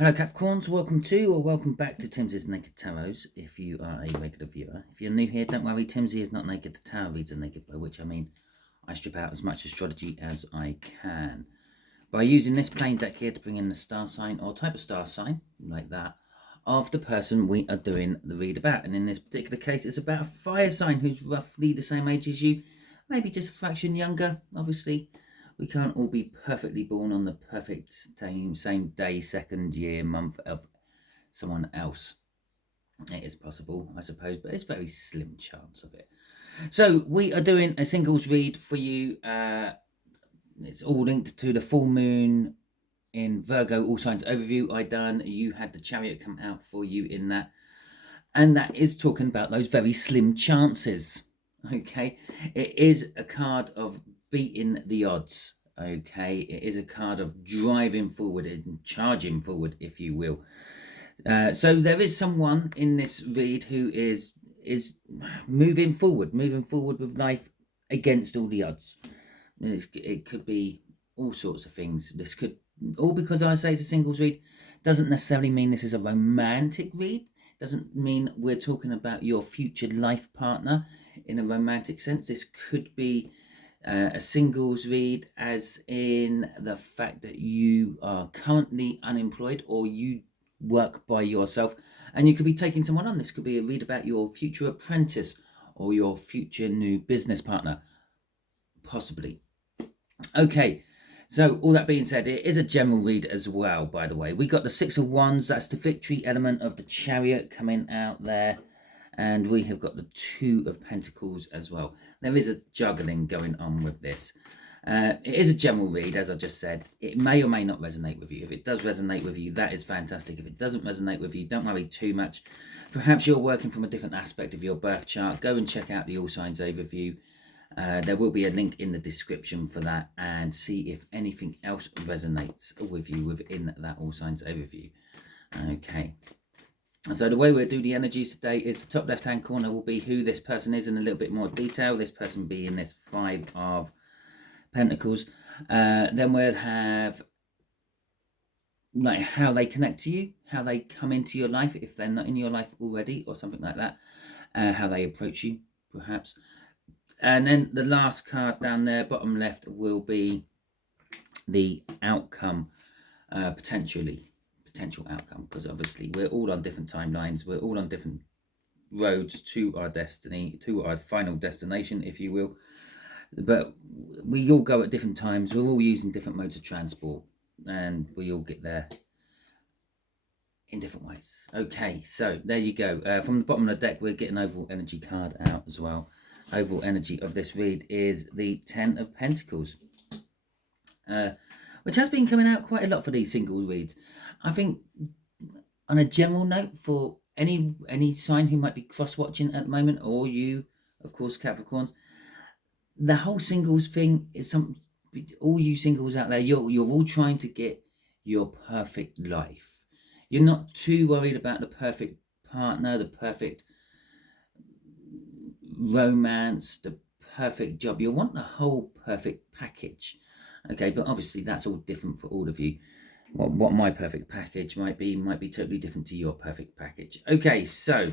Hello Capricorns, welcome to or welcome back to Timsy's Naked Tarot if you are a regular viewer. If you're new here, don't worry, Timsy is not naked. The tarot reads are naked, by which I mean I strip out as much astrology as I can. By using this plain deck here to bring in the star sign or type of star sign, like that, of the person we are doing the read about. And in this particular case, it's about a fire sign who's roughly the same age as you, maybe just a fraction younger, obviously. We can't all be perfectly born on the perfect same day, second year, month of someone else. It is possible, I suppose, but it's very slim chance of it. So we are doing a singles read for you. It's all linked to the full moon in Virgo, all signs overview I done. You had the chariot come out for you in that. And that is talking about those very slim chances. Okay, it is a card of beating the odds. Okay, it is a card of driving forward and charging forward, if you will. So there is someone in this read who is moving forward with life against all the odds. It could be all sorts of things. This could, all because I say it's a singles read, doesn't necessarily mean this is a romantic read. Doesn't mean we're talking about your future life partner in a romantic sense. This could be a singles read, as in the fact that you are currently unemployed or you work by yourself and you could be taking someone on. This could be a read about your future apprentice or your future new business partner, possibly. Okay, so all that being said, it is a general read as well, by the way. We got the Six of Wands, that's the victory element of the chariot coming out there. And we have got the Two of Pentacles as well. There is a juggling going on with this. It is a general read, as I just said. It may or may not resonate with you. If it does resonate with you, that is fantastic. If it doesn't resonate with you, don't worry too much. Perhaps you're working from a different aspect of your birth chart. Go and check out the All Signs overview. There will be a link in the description for that, and see if anything else resonates with you within that All Signs overview. Okay. So the way we'll do the energies today is the top left hand corner will be who this person is in a little bit more detail. This person being this Five of Pentacles. Then we'll have like how they connect to you, how they come into your life if they're not in your life already, or something like that. How they approach you, perhaps. And then the last card down there, bottom left, will be the outcome, potential outcome, because obviously we're all on different timelines, we're all on different roads to our destiny, to our final destination, if you will, but we all go at different times. We're all using different modes of transport, and we all get there in different ways. Okay, so there you go. From the bottom of the deck, we're getting overall energy card out as well. Overall energy of this read is the Ten of Pentacles, which has been coming out quite a lot for these single reads. I think on a general note, for any sign who might be cross-watching at the moment, or you, of course, Capricorns, the whole singles thing is all you singles out there, you're all trying to get your perfect life. You're not too worried about the perfect partner, the perfect romance, the perfect job. You want the whole perfect package. Okay, but obviously that's all different for all of you. What my perfect package might be totally different to your perfect package. Okay, so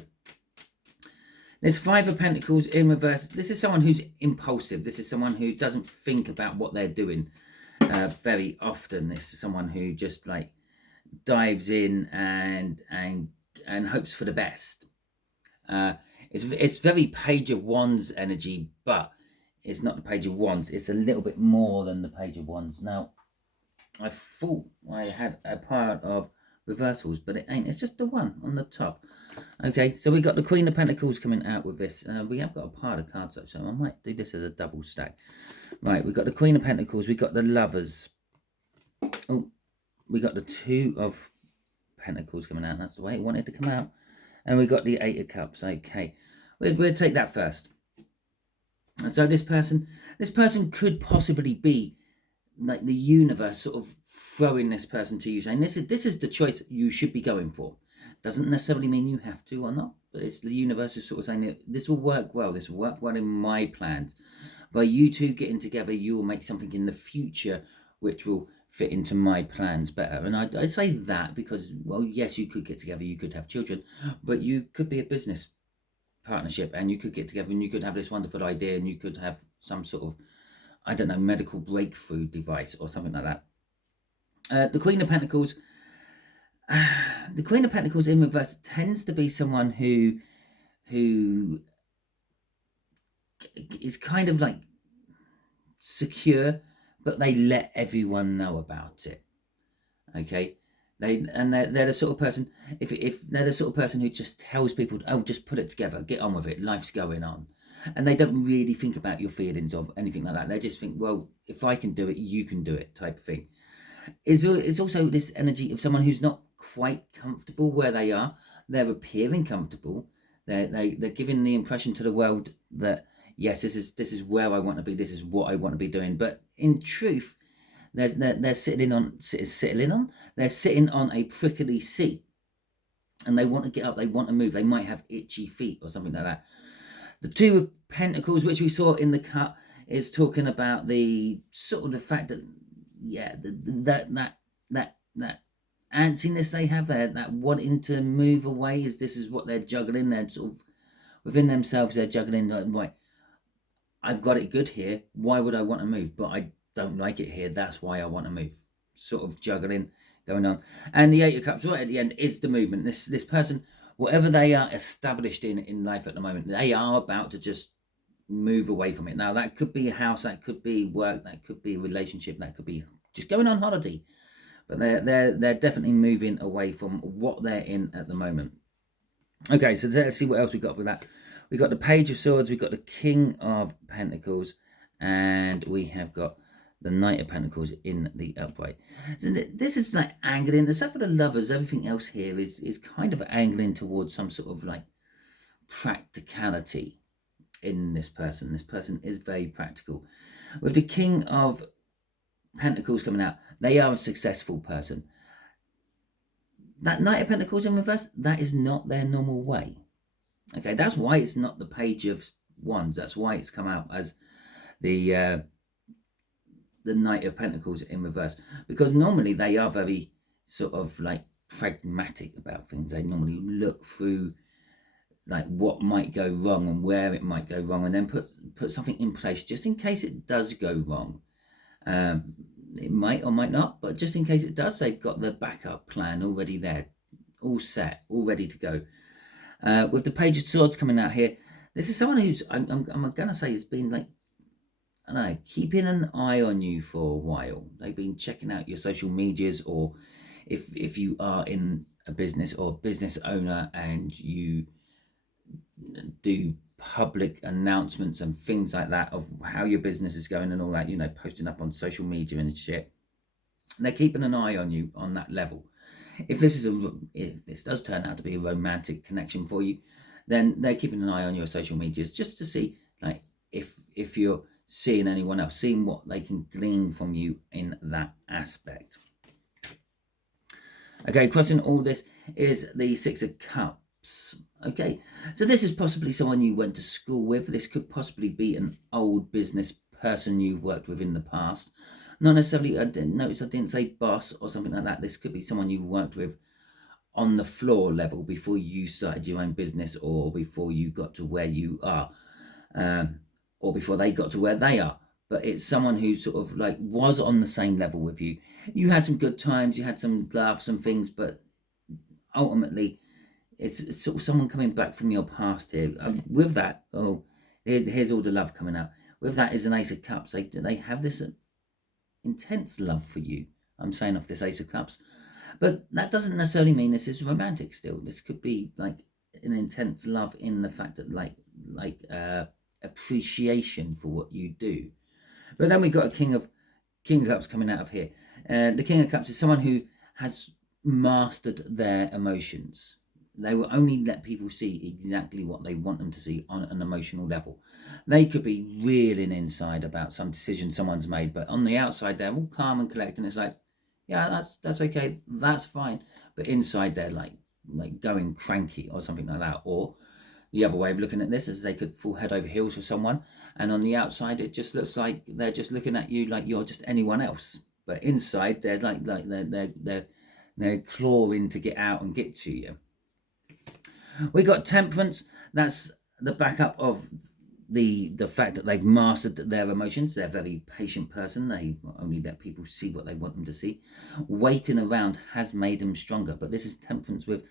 there's Five of Pentacles in reverse. This is someone who's impulsive. This is someone who doesn't think about what they're doing very often. This is someone who just like dives in and hopes for the best. It's very Page of Wands energy, but it's not the Page of Wands. It's a little bit more than the Page of Wands. Now, I thought I had a part of reversals, but it ain't. It's just the one on the top. Okay, so we got the Queen of Pentacles coming out with this. We have got a pile of cards, so I might do this as a double stack. Right, we got the Queen of Pentacles. We got the Lovers. Oh, we got the Two of Pentacles coming out. That's the way it wanted to come out. And we got the Eight of Cups. Okay, we'll take that first. And so this person could possibly be like the universe sort of throwing this person to you, saying this is the choice you should be going for. Doesn't necessarily mean you have to or not, but it's the universe is sort of saying that this will work well. This will work well in my plans. By you two getting together, you will make something in the future which will fit into my plans better. And I'd say that because, well, yes, you could get together, you could have children, but you could be a business partnership and you could get together and you could have this wonderful idea and you could have some sort of, I don't know, medical breakthrough device or something like that. The Queen of Pentacles, the Queen of Pentacles in reverse tends to be someone who is kind of like secure, but they let everyone know about it. Okay, they're the sort of person, if they're the sort of person who just tells people, oh, just put it together, get on with it, life's going on, and they don't really think about your feelings or anything like that. They just think, well, if I can do it, you can do it, type of thing. It's also this energy of someone who's not quite comfortable where they are. They're appearing comfortable. They're giving the impression to the world that, yes, this is where I want to be. This is what I want to be doing. But in truth, they're sitting on a prickly seat, and they want to get up. They want to move. They might have itchy feet or something like that. The Two of Pentacles, which we saw in the cut, is talking about the sort of the fact that, yeah, that antsiness they have there, that wanting to move away, this is what they're juggling. They're sort of within themselves, they're juggling, right, I've got it good here, why would I want to move? But I don't like it here, that's why I want to move. Sort of juggling going on. And the Eight of Cups right at the end is the movement. This person, whatever they are established in life at the moment, they are about to just move away from it. Now, that could be a house, that could be work, that could be a relationship, that could be just going on holiday. But they're definitely moving away from what they're in at the moment. Okay, so let's see what else we got with that. We got the Page of Swords, we got the King of Pentacles, and we have got the Knight of Pentacles in the upright. So this is like angling, except for the Lovers, everything else here is kind of angling towards some sort of like practicality in this person. This person is very practical. With the King of Pentacles coming out, they are a successful person. That Knight of Pentacles in reverse, that is not their normal way. Okay, that's why it's not the Page of Wands. That's why it's come out as the Knight of Pentacles in reverse. Because normally they are very sort of like pragmatic about things. They normally look through like what might go wrong and where it might go wrong, and then put something in place just in case it does go wrong. It might or might not, but just in case it does, they've got the backup plan already there, all set, all ready to go. With the Page of Swords coming out here, this is someone who's, I'm going to say, has been like, I don't know, keeping an eye on you for a while. They've been checking out your social medias, or if you are in a business or a business owner and you do public announcements and things like that of how your business is going and all that, you know, posting up on social media and shit. They're keeping an eye on you on that level. If this does turn out to be a romantic connection for you, then they're keeping an eye on your social medias just to see, like, if you're seeing anyone else, seeing what they can glean from you in that aspect. Okay, crossing all this is the Six of Cups. Okay, so this is possibly someone you went to school with. This could possibly be an old business person you've worked with in the past. Not necessarily, I didn't say boss or something like that. This could be someone you've worked with on the floor level before you started your own business, or before you got to where you are, or before they got to where they are. But it's someone who sort of like was on the same level with you. You had some good times, you had some laughs, some things, but ultimately it's sort of someone coming back from your past here. With that, here's all the love coming out. With that is an Ace of Cups. They have this intense love for you. I'm saying off this Ace of Cups, but that doesn't necessarily mean this is romantic still. This could be like an intense love in the fact that like appreciation for what you do. But then we got a King of Cups coming out of here. The King of Cups is someone who has mastered their emotions. They will only let people see exactly what they want them to see on an emotional level. They could be reeling inside about some decision someone's made, but on the outside they're all calm and collected, and it's like, yeah, that's okay, that's fine. But inside they're like going cranky or something like that. Or the other way of looking at this is they could fall head over heels for someone, and on the outside it just looks like they're just looking at you like you're just anyone else. but inside they're like they're clawing to get out and get to you. We got Temperance. That's the backup of the fact that they've mastered their emotions. They're a very patient person. They only let people see what they want them to see. Waiting around has made them stronger, but this is Temperance with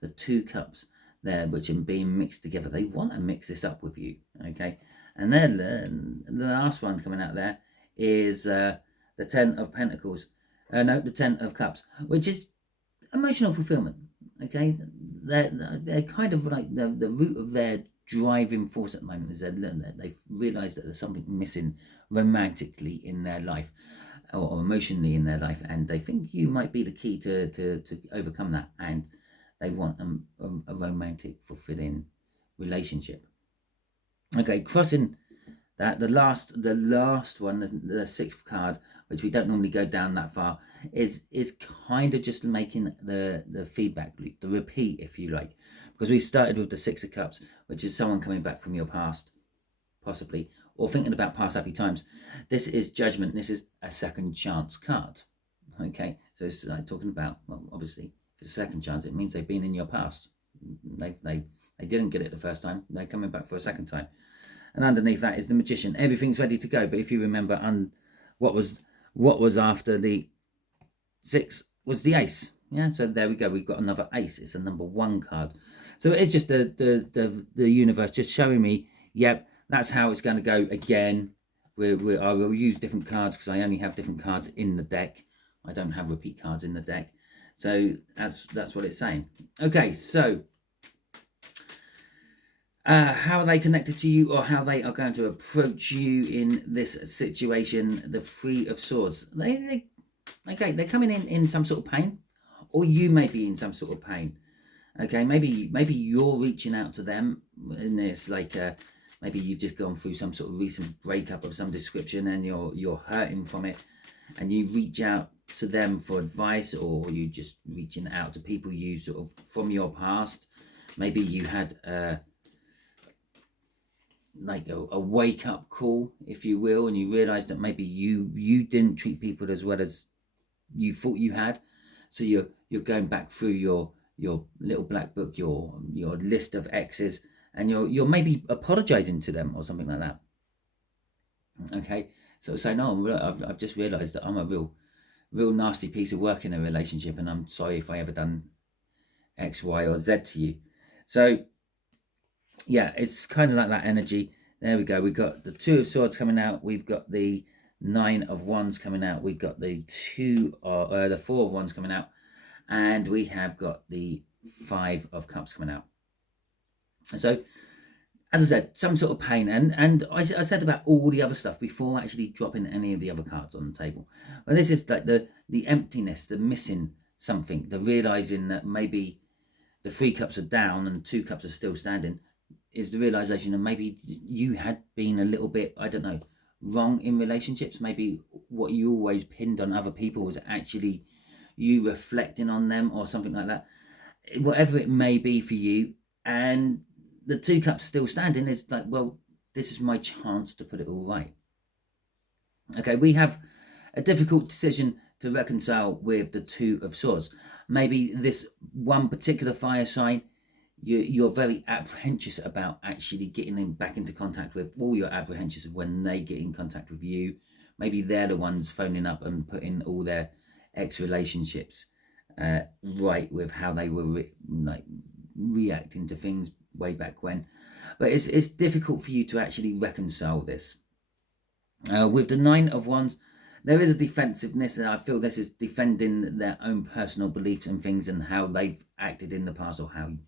the 2 cups there, which are being mixed together. They want to mix this up with you, okay? And then the last one coming out there is the 10 of Pentacles. No, the 10 of Cups, which is emotional fulfillment, okay? They're kind of like the root of their driving force at the moment is they've realised that there's something missing romantically in their life or emotionally in their life, and they think you might be the key to overcome that, and they want a romantic, fulfilling relationship. Okay, crossing that, the last one, the 6th card, which we don't normally go down that far, is kind of just making the feedback loop, the repeat, if you like, because we started with the 6 of Cups, which is someone coming back from your past, possibly, or thinking about past happy times. This is Judgment. This is a second chance card. Okay, so it's like talking about, well, obviously, if it's a second chance, it means they've been in your past. They didn't get it the first time. They're coming back for a second time. And underneath that is the Magician. Everything's ready to go. But if you remember, what was after the 6 was the Ace. Yeah, so there we go. We've got another Ace. It's a number 1 card. So it's just the universe just showing me, yep, that's how it's going to go again. I will use different cards because I only have different cards in the deck. I don't have repeat cards in the deck. So that's what it's saying. Okay, so how are they connected to you, or how they are going to approach you in this situation? The 3 of Swords. They're coming in some sort of pain, or you may be in some sort of pain. Okay, maybe you're reaching out to them in this, like maybe you've just gone through some sort of recent breakup of some description, and you're hurting from it, and you reach out to them for advice, or you just reaching out to people you sort of from your past. Maybe you had like a wake-up call, if you will, and you realize that maybe you didn't treat people as well as you thought you had, so you're going back through your little black book, your list of exes, and you're maybe apologizing to them or something like that. Okay, so saying, no, I've just realized that I'm a real nasty piece of work in a relationship, and I'm sorry if I ever done X, Y, or Z to you. So yeah, it's kind of like that energy. There we go. We've got the 2 of Swords coming out. We've got the 9 of Wands coming out. We've got the 4 of Wands coming out. And we have got the 5 of Cups coming out. So, as I said, some sort of pain. And I said about all the other stuff before actually dropping any of the other cards on the table. Well, this is like the emptiness, the missing something, the realizing that maybe the 3 cups are down and 2 cups are still standing, is the realization that maybe you had been a little bit, I don't know, wrong in relationships. Maybe what you always pinned on other people was actually you reflecting on them or something like that. Whatever it may be for you, and the 2 cups still standing is like, well, this is my chance to put it all right. Okay, we have a difficult decision to reconcile with the 2 of Swords. Maybe this one particular fire sign, you're very apprehensive about actually getting them back into contact with. All your apprehensions when they get in contact with you. Maybe they're the ones phoning up and putting all their ex-relationships right with how they were reacting to things way back when. But it's difficult for you to actually reconcile this. With the 9 of Wands, there is a defensiveness, and I feel this is defending their own personal beliefs and things and how they've acted in the past, or how it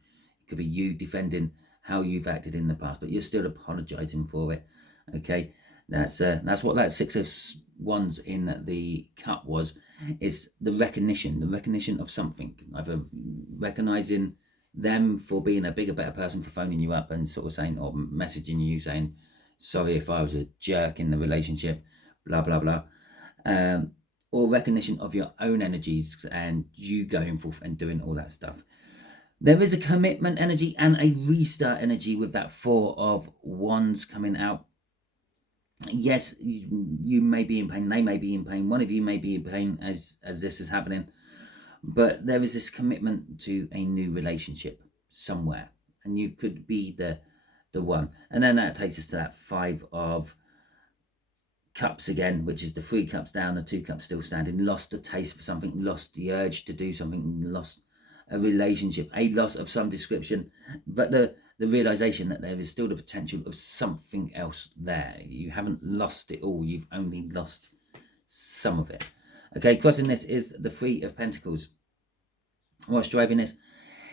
could be you defending how you've acted in the past, but you're still apologizing for it. Okay, that's what that 6 of Wands in the cup was. It's the recognition of something, either recognizing them for being a bigger, better person, for phoning you up and sort of saying, or messaging you saying, sorry if I was a jerk in the relationship, blah blah blah, or recognition of your own energies and you going forth and doing all that stuff. There is a commitment energy and a restart energy with that 4 of Wands coming out. Yes, you may be in pain, they may be in pain, one of you may be in pain as this is happening, but there is this commitment to a new relationship somewhere, and you could be the one. And then that takes us to that 5 of cups again, which is the 3 cups down, the 2 cups still standing. Lost the taste for something, lost the urge to do something, lost a relationship, a loss of some description, but the realization that there is still the potential of something else there. You haven't lost it all, you've only lost some of it. Okay, crossing this is the 3 of Pentacles. What's driving this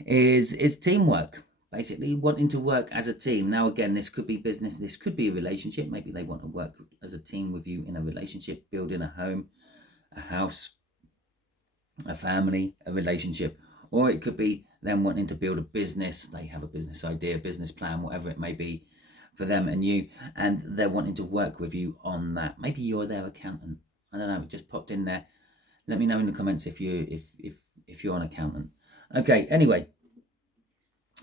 is teamwork, basically wanting to work as a team. Now again, this could be business, this could be a relationship. Maybe they want to work as a team with you in a relationship, building a home, a house, a family, a relationship. Or it could be them wanting to build a business. They have a business idea, business plan, whatever it may be for them and you, and they're wanting to work with you on that. Maybe you're their accountant. I don't know, it just popped in there. Let me know in the comments if you're an accountant. Okay, anyway,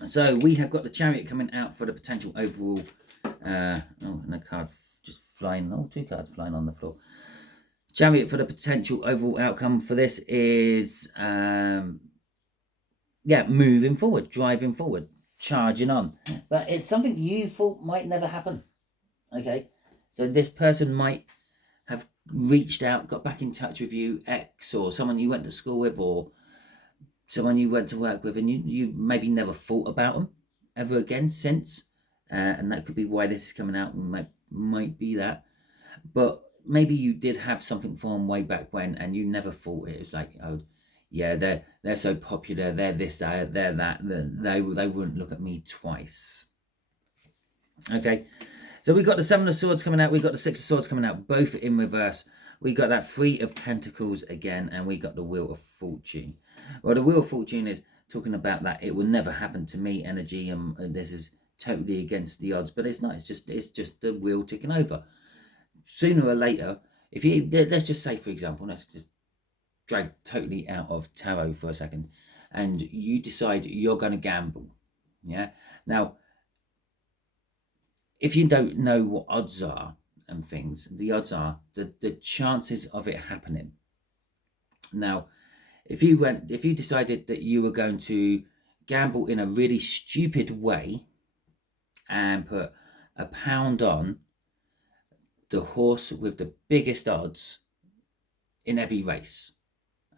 so we have got the Chariot coming out for the potential overall. And a card just flying. 2 cards flying on the floor. Chariot for the potential overall outcome for this is moving forward, driving forward, charging on. But it's something you thought might never happen. Okay, so this person might have reached out, got back in touch with you, ex, or someone you went to school with, or someone you went to work with, and you maybe never thought about them ever again since. And that could be why this is coming out, and might be that. But maybe you did have something for them way back when, and you never thought it was like, oh, yeah, they're so popular, they're this, they're that, they wouldn't look at me twice. Okay, so we got the 7 of Swords coming out, we got the 6 of Swords coming out, both in reverse. We got that 3 of Pentacles again, and we got the Wheel of Fortune. Well, the Wheel of Fortune is talking about that it will never happen to me energy, and this is totally against the odds, but it's not. It's just the wheel ticking over. Sooner or later, if you, let's just say, for example, let's just drag totally out of tarot for a second, and you decide you're going to gamble. Yeah. Now, if you don't know what odds are and things, the odds are the chances of it happening. Now, if you decided that you were going to gamble in a really stupid way and put £1 on the horse with the biggest odds in every race,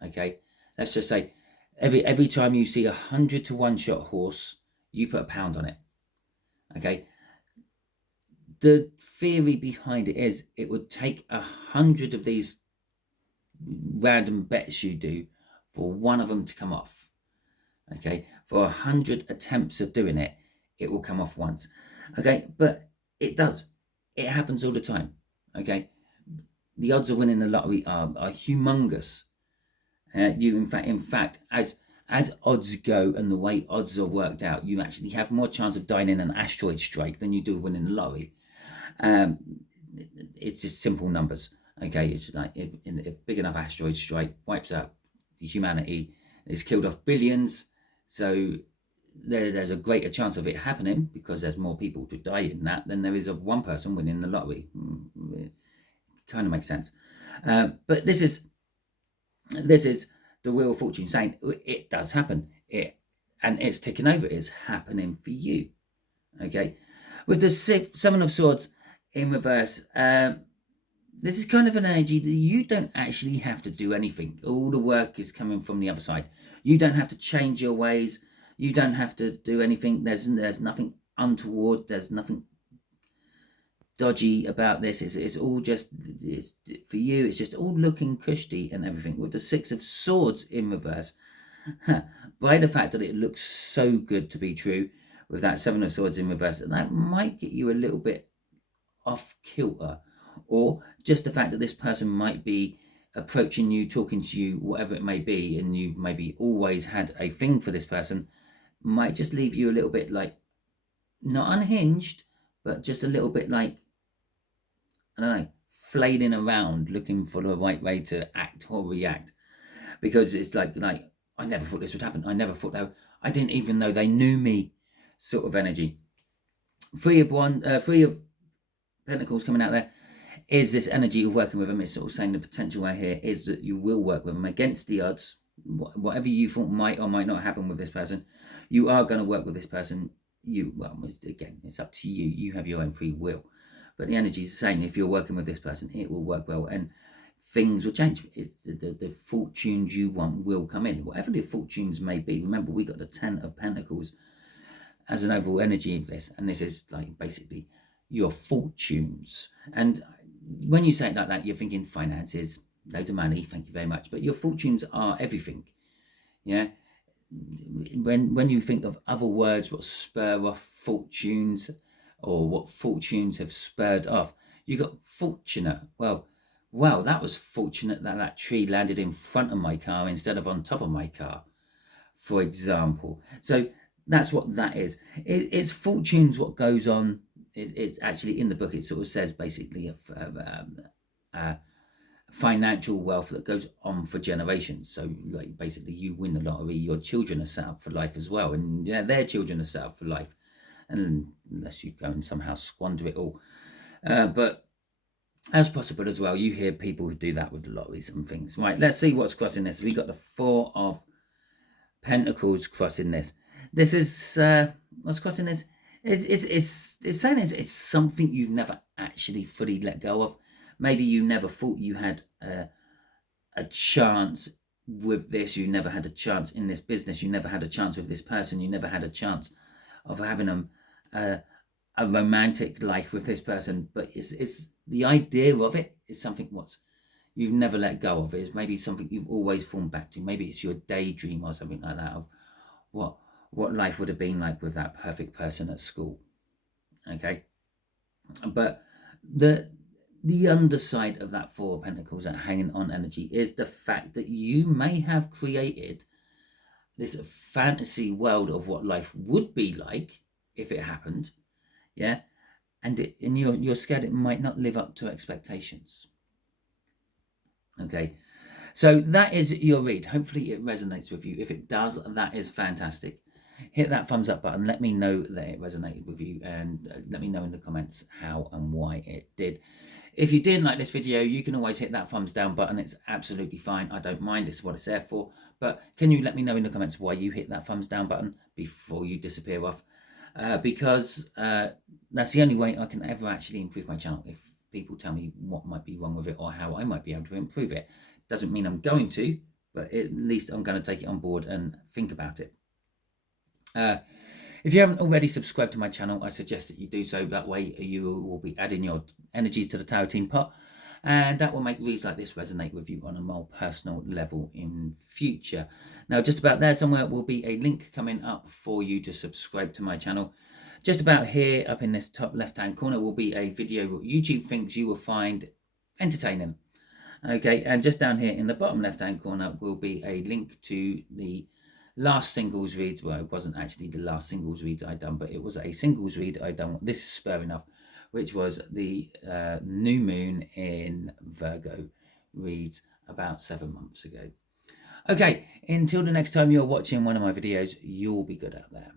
okay, let's just say every time you see 100 to 1 shot horse, you put £1 on it. Okay, the theory behind it is it would take 100 of these random bets you do for one of them to come off. Okay, for 100 attempts of doing it, it will come off once. Okay, but it does. It happens all the time. Okay, the odds of winning the lottery are humongous. In fact, as odds go and the way odds are worked out, you actually have more chance of dying in an asteroid strike than you do winning the lottery. It's just simple numbers. Okay, it's like if big enough asteroid strike wipes out humanity, it's killed off billions. So there's a greater chance of it happening because there's more people to die in that than there is of one person winning the lottery. It kind of makes sense. But this is the Wheel of Fortune saying it does happen. And it's ticking over. It's happening for you. Okay, with the 7 of Swords in reverse, this is kind of an energy that you don't actually have to do anything. All the work is coming from the other side. You don't have to change your ways. You don't have to do anything. There's nothing untoward. There's nothing dodgy about this. It's all just, for you, it's just all looking cushy and everything. With the 6 of Swords in reverse, by the fact that it looks so good to be true, with that 7 of Swords in reverse, and that might get you a little bit off kilter, or just the fact that this person might be approaching you, talking to you, whatever it may be, and you've maybe always had a thing for this person, might just leave you a little bit like, not unhinged, but just a little bit like, I don't know, flailing around looking for the right way to act or react, because it's like I never thought this would happen. I never thought that. I didn't even know they knew me, sort of energy. 3 of Pentacles coming out there. is this energy of working with them. It's sort of saying the potential out here is that you will work with them against the odds. Whatever you thought might or might not happen with this person, you are going to work with this person. Well, again, it's up to you. You have your own free will. But the energy is saying if you're working with this person, it will work well and things will change. The fortunes you want will come in. Whatever the fortunes may be. Remember, we got the 10 of Pentacles as an overall energy of this. And this is like basically your fortunes. And when you say it like that, you're thinking finances, loads of money, thank you very much. But your fortunes are everything. Yeah. When you think of other words, what spur off fortunes or what fortunes have spurred off, you got fortunate. Well, wow, that was fortunate that that tree landed in front of my car instead of on top of my car, for example. So that's what that is. It's fortunes what goes on. It's actually in the book, it sort of says basically financial wealth that goes on for generations. So like basically you win the lottery, your children are set up for life as well, and yeah, their children are set up for life, and unless you go and somehow squander it all. But as possible as well, you hear people who do that with the lotteries and things. Right, let's see what's crossing this. We got the 4 of Pentacles crossing this. This is what's crossing this. It's saying it's something you've never actually fully let go of. Maybe you never thought you had a chance with this. You never had a chance in this business. You never had a chance with this person. You never had a chance of having a romantic life with this person. But it's the idea of it is something you've never let go of. It's maybe something you've always fallen back to. Maybe it's your daydream or something like that of what life would have been like with that perfect person at school. Okay, but the underside of that 4 of Pentacles, that hanging on energy, is the fact that you may have created this fantasy world of what life would be like if it happened, yeah, and you're scared it might not live up to expectations. Okay, so that is your read. Hopefully it resonates with you. If it does, that is fantastic. Hit that thumbs up button. Let me know that it resonated with you, and let me know in the comments how and why it did. If you didn't like this video, you can always hit that thumbs down button. It's absolutely fine. I don't mind. It's what it's there for. But can you let me know in the comments why you hit that thumbs down button before you disappear off? Because that's the only way I can ever actually improve my channel. If people tell me what might be wrong with it or how I might be able to improve it. Doesn't mean I'm going to, but at least I'm going to take it on board and think about it. If you haven't already subscribed to my channel, I suggest that you do so. That way you will be adding your energies to the Tarot Team pot, and that will make reads like this resonate with you on a more personal level in future. Now, just about there somewhere will be a link coming up for you to subscribe to my channel. Just about here, up in this top left-hand corner, will be a video what YouTube thinks you will find entertaining. Okay, and just down here in the bottom left-hand corner will be a link to the last singles read. Well, it wasn't actually the last singles read I'd done, but it was a singles read I'd done. This is spur enough, which was the new moon in Virgo reads about 7 months ago. Okay, until the next time you're watching one of my videos, you'll be good out there.